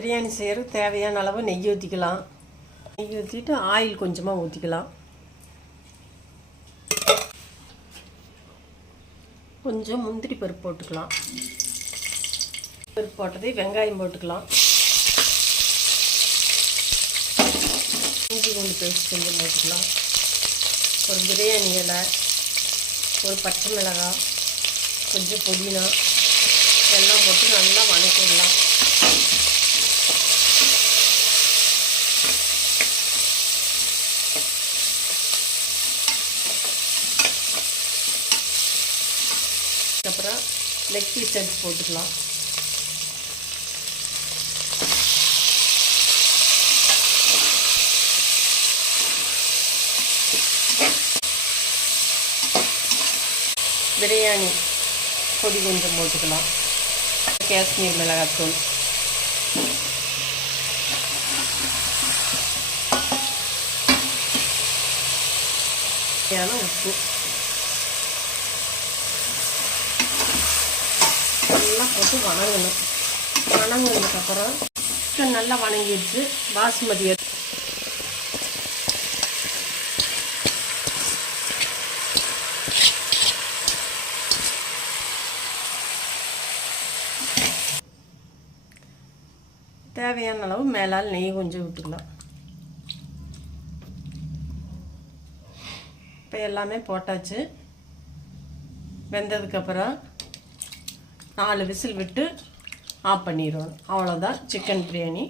பிரியாணி செய்கிறதுக்கு தேவையான அளவு நெய் ஊற்றிக்கலாம். நெய் ஊற்றிட்டு ஆயில் கொஞ்சமாக ஊற்றிக்கலாம். கொஞ்சம் முந்திரி பருப்பு போட்டுக்கலாம். பருப்பு போட்டது வெங்காயம் போட்டுக்கலாம். இஞ்சி பூண்டு பேஸ்ட் கொஞ்சம் போட்டுக்கலாம். ஒரு பிரியாணி இலை, ஒரு பச்சை மிளகாய், கொஞ்சம் புதினா எல்லாம் போட்டு நல்லா வதக்கிடலாம். அப்புறம் லெக் பீஸ் எடுத்து போட்டுக்கலாம். பிரியாணி பொடி கொஞ்சம் போட்டுக்கலாம். காஷ்மீர் மிளகாத்தூள், உப்பு நல்லா போட்டு வணங்கணும். வணங்கினதுக்கப்புறம் நல்லா வணங்கிடுச்சு. பாசுமதி தேவையான அளவு மேலால் நெய் கொஞ்சம் விட்டுக்கலாம். இப்போ எல்லாமே போட்டாச்சு. வெந்ததுக்கப்புறம் 4 விசில் விட்டு ஆஃப் பண்ணிடுவோம். அவ்வளோதான் சிக்கன் பிரியாணி.